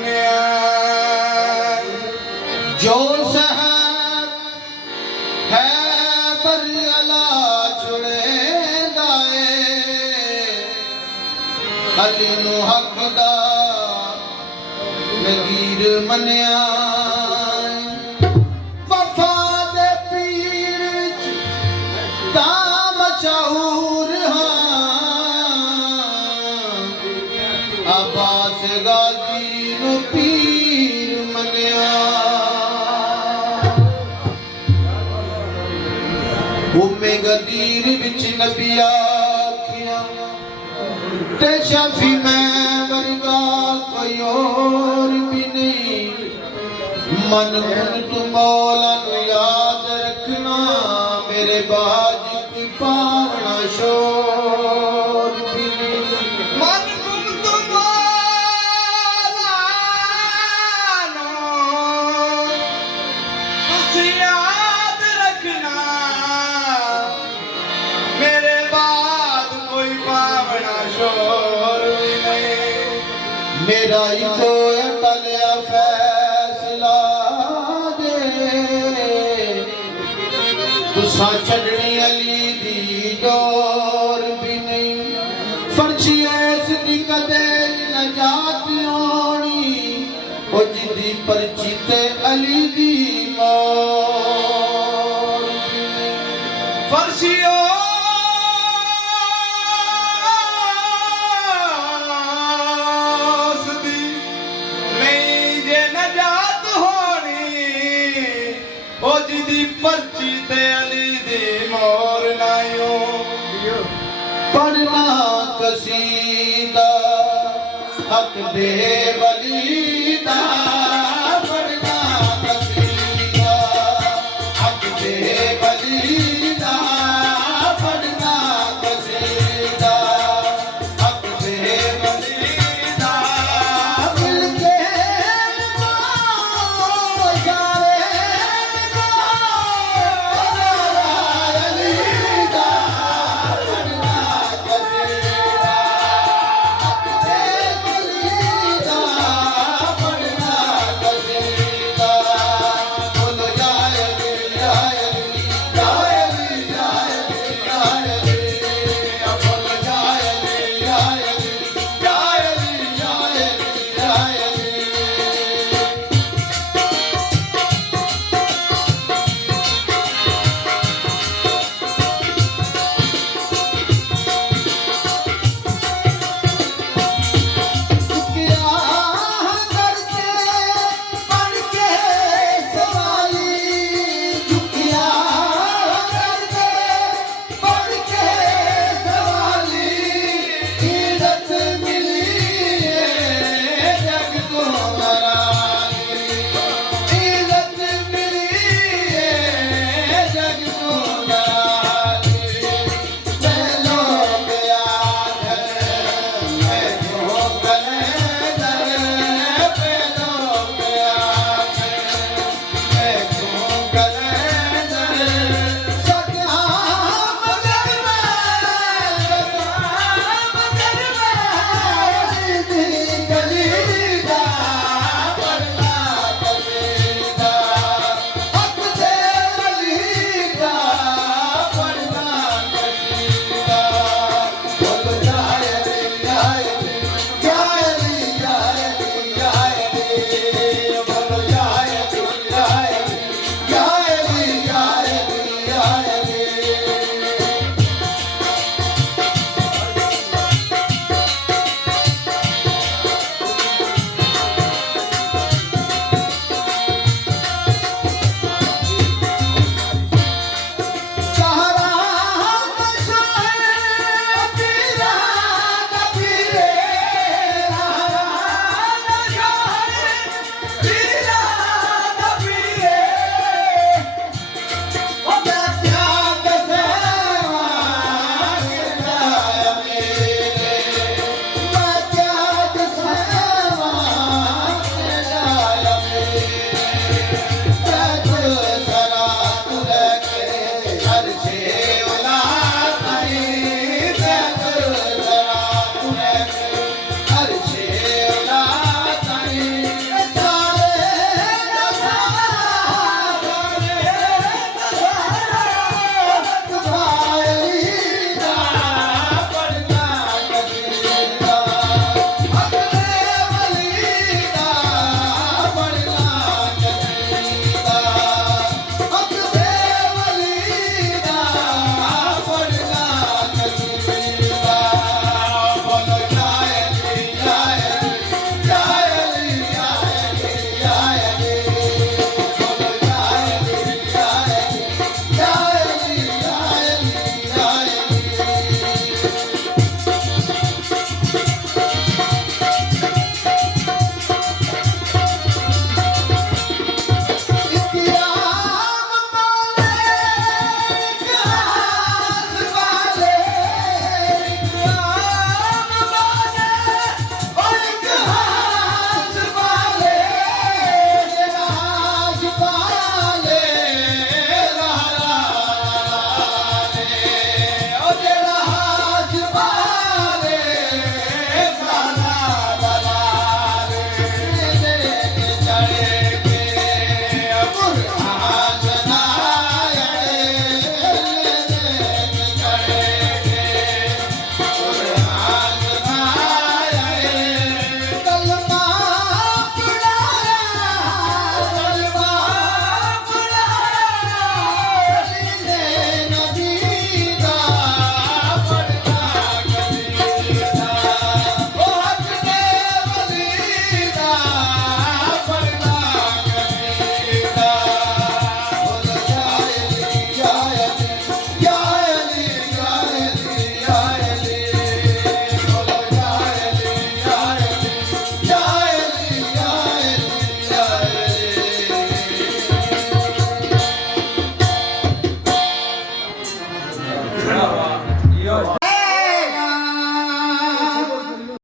मनिया जो साहब है बरियाला छुड़े दाए अली नु हक दा नगीर मनिया वफा दे पीर विच ता मशहूर अब्बास गाजी नु पीर मनिया उम्मे गदीर विच नबी आखिया ते शफी मैं वर्गा कोई और भी नहीं मन मुन तू मौला नु याद रखना मेरे बाज कोई पावना शोर भी नहीं मन तुम तुम्हारा तुसी याद रखना मेरे बाद कोई पावना शोर भी नहीं मेरा इको तलिया फैसला दे तुसा छड़नी अली दी डोर भी नहीं फर्जी ऐस दी कदे नजात होनी ओ जिदी पर्ची ते अली दी मौत भी नहीं फर्शियो पर्ची ते अली दी मोर लायो पढ़ना कसीदा हक दे वलीदा पढ़ना कसीदा हक दे वलीदा पढ़ना कसीदा हक दे वलीदा मिलके